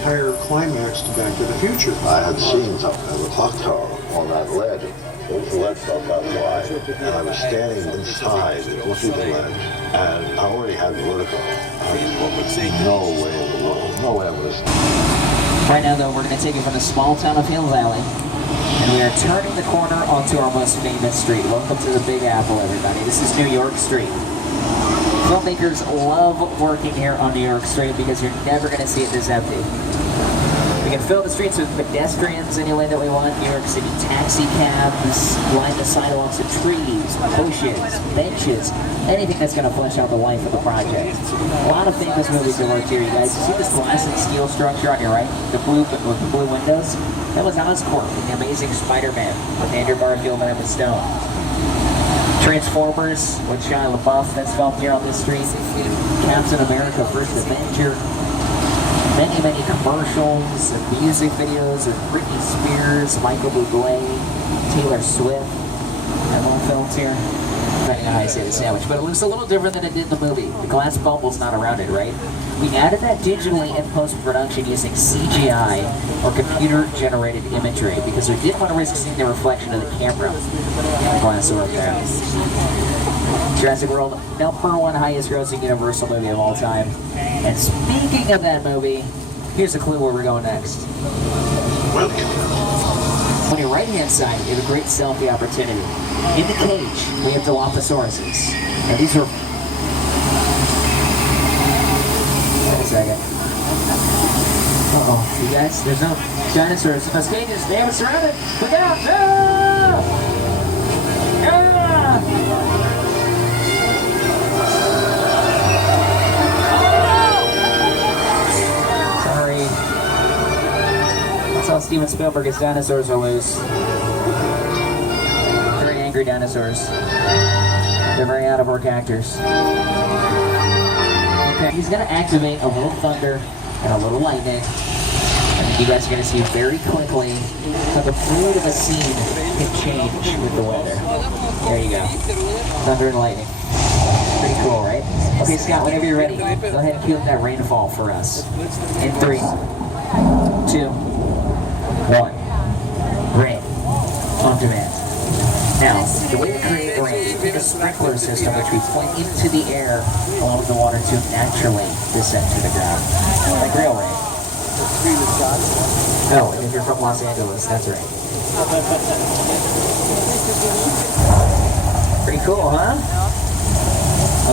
entire climax to Back to the Future. I had scenes up in the clock tower on that ledge. The ledge felt that wide, and I was standing inside looking at the ledge, and I already had vertigo. I just thought, no way in the world, no way I'm going to. Right now, though, we're going to take it from the small town of Hill Valley, and we are turning the corner onto our most famous street. Welcome to the Big Apple, everybody. This is New York Street. Filmmakers love working here on New York Street because you're never going to see it this empty. We can fill the streets with pedestrians any way that we want. New York City taxi cabs, line the sidewalks with trees, bushes, benches, anything that's going to flesh out the life of the project. A lot of famous movies have worked here, you guys. You see this glass and steel structure on your right? The blue windows? That was Oscorp in The Amazing Spider-Man with Andrew Garfield and Emma Stone. Transformers with Shia LaBeouf, that's filmed here on this street. Captain America First Avenger. Many commercials and music videos with Britney Spears, Michael Bublé, Taylor Swift, and all films here. Depending on how I say the sandwich, but it looks a little different than it did in the movie. The glass bubble's not around it, right? We added that digitally in post-production using CGI or computer-generated imagery because we didn't want to risk seeing the reflection of the camera. Glass over there. Jurassic World, #1 highest-grossing Universal movie of all time. And speaking of that movie, here's a clue where we're going next. On your right-hand side, you have a great selfie opportunity. In the cage, we have Dilophosaurus. Now these are... Wait a second. Uh-oh, you guys, there's no dinosaurs in those cages. They have it surrounded. Look out! Ah! Ah! Steven Spielberg's dinosaurs are loose. Very angry dinosaurs. They're very out of work actors. Okay, he's going to activate a little thunder and a little lightning. And you guys are going to see very quickly how the mood of a scene can change with the weather. There you go. Thunder and lightning. Pretty cool, right? Okay, Scott, whenever you're ready, go ahead and cue up that rainfall for us. In 3, 2, 1. Rain. On demand. Now, the way to create rain, we need a sprinkler system which we point into the air, allowing the water to naturally descend to the ground. Like real rain. No, if you're from Los Angeles, that's right. Pretty cool, huh?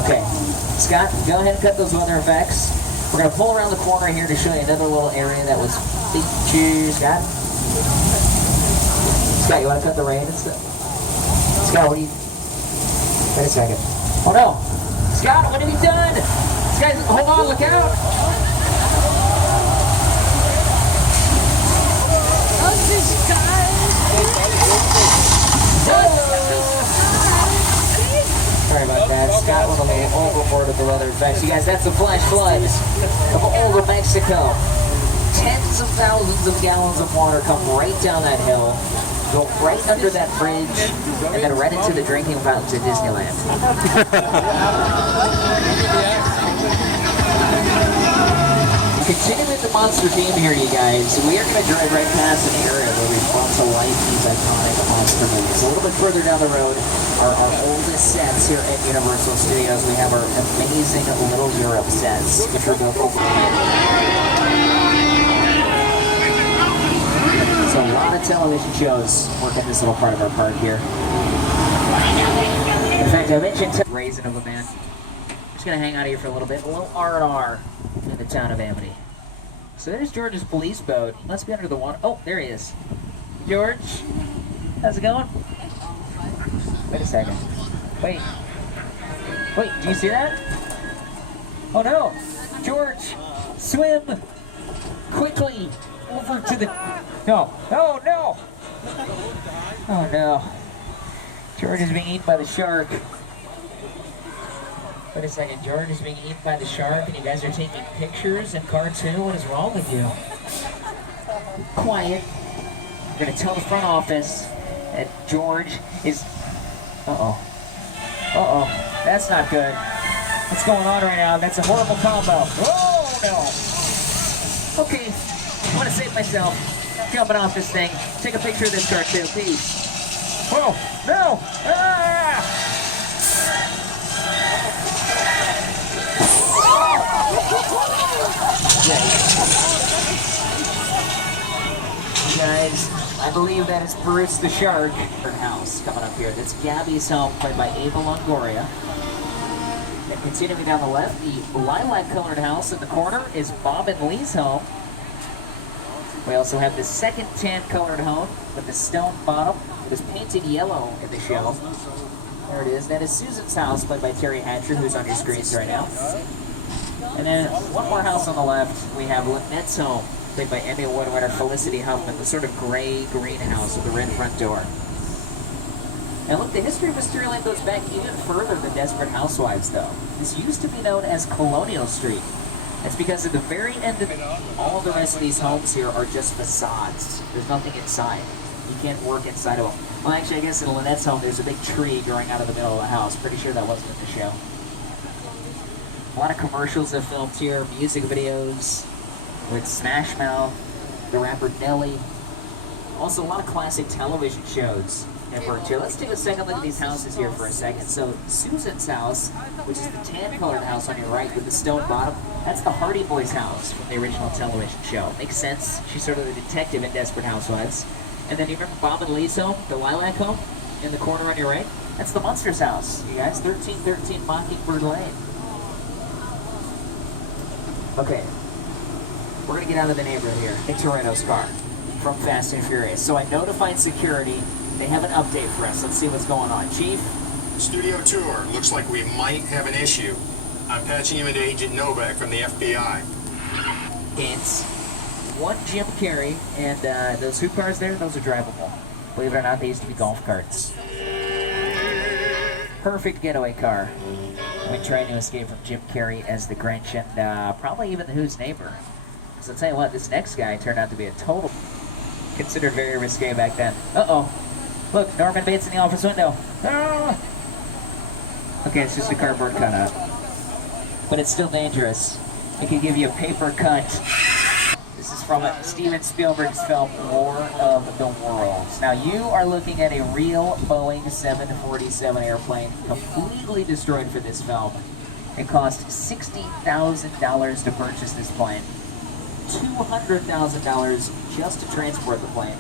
Okay. Scott, go ahead and cut those weather effects. We're going to pull around the corner here to show you another little area that was featured. Scott? Scott, you want to cut the rain and stuff? Scott, what do you... Wait a second. Oh no! Scott, what have you done? Guys, hold on, look out! Sorry about that. Scott went a little overboard with the weather effects. You guys, that's the flash floods of older Mexico. Tens of thousands of gallons of water come right down that hill, go right under that bridge, and then right into the drinking fountains at Disneyland. Continuing with the monster theme here, you guys, we are going to drive right past an area where we've brought to life these iconic monster movies. A little bit further down the road are our oldest sets here at Universal Studios. We have our amazing Little Europe sets, which are built over. So a lot of television shows work in this little part of our park here. In fact, I mentioned Raisin of a Man. I'm just going to hang out here for a little bit. A little R&R in the town of Amity. So there's George's police boat. He must be under the water. Oh, there he is. George, how's it going? Wait a second. Wait, do you see that? Oh no! George, swim quickly over to the... No, oh no! Oh no. George is being eaten by the shark. Wait a second, George is being eaten by the shark and you guys are taking pictures and cartoon? What is wrong with you? Quiet. We're gonna tell the front office that George is... Uh-oh. Uh-oh. That's not good. What's going on right now? That's a horrible combo. Oh no! Okay. want to save myself jumping off this thing. Take a picture of this car too, please. Oh, no! Ah! Guys, I believe that is Bruce the Shark. House coming up here. That's Gabby's home, played by Ava Longoria. And continuing down the left, the lilac-colored house in the corner is Bob and Lee's home. We also have the second tan-colored home with the stone bottom. It was painted yellow in the show. There it is. That is Susan's house, played by Terry Hatcher, who's on your screens right now. And then one more house on the left, we have Lynette's home, played by Emmy Award winner Felicity Huffman, the sort of gray-green house with the red front door. And look, the history of Mystery Lane goes back even further than Desperate Housewives, though. This used to be known as Colonial Street. It's because at the very end of it, all the rest of these homes here are just facades. There's nothing inside. You can't work inside of them. Well, actually, I guess in Lynette's home, there's a big tree growing out of the middle of the house. Pretty sure that wasn't in the show. A lot of commercials are filmed here, music videos with Smash Mouth, the rapper Nelly. Also, a lot of classic television shows in Berkshire. Let's take a second look at these houses here for a second. So, Susan's house, which is the tan-colored house on your right with the stone bottom, that's the Hardy Boys' house from the original television show. Makes sense. She's sort of the detective in Desperate Housewives. And then you remember Bob and Lee's home, the lilac home, in the corner on your right? That's the Munsters' house, you guys. 1313 Mockingbird Lane. Okay. We're going to get out of the neighborhood here. In Toretto's car from Fast and Furious. So I notified security. They have an update for us. Let's see what's going on. Chief? Studio tour. Looks like we might have an issue. I'm patching you into Agent Novak from the FBI. It's one Jim Carrey, and those two cars there, those are drivable. Believe it or not, they used to be golf carts. Perfect getaway car when trying to escape from Jim Carrey as the Grinch and probably even the Who's Neighbor. So I'll tell you what, this next guy turned out to be a total, considered very risque back then. Uh-oh. Look, Norman Bates in the office window. Ah! Okay, it's just a cardboard cutout. But it's still dangerous. It can give you a paper cut. This is from Steven Spielberg's film, War of the Worlds. Now, you are looking at a real Boeing 747 airplane, completely destroyed for this film. It cost $60,000 to purchase this plane. $200,000 just to transport the plane.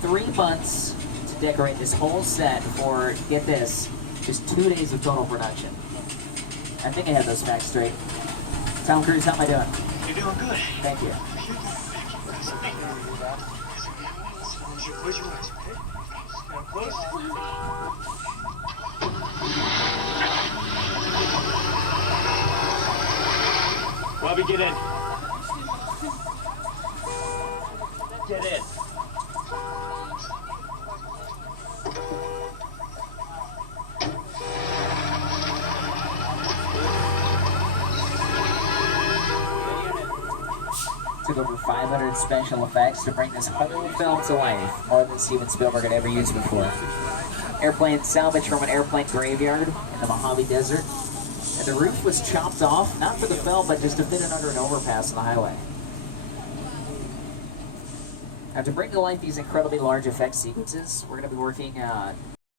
3 months to decorate this whole set for, get this, just 2 days of total production. I think I have those facts straight. Tom Cruise, how am I doing? You're doing good. Thank you. Close your eyes, okay? Now close. Bobby, get in. Get in. Took over 500 special effects to bring this whole film to life, more than Steven Spielberg had ever used before. Airplane salvage from an airplane graveyard in the Mojave Desert. And the roof was chopped off, not for the film, but just to fit it under an overpass on the highway. Now, to bring to life these incredibly large effect sequences, we're going to be working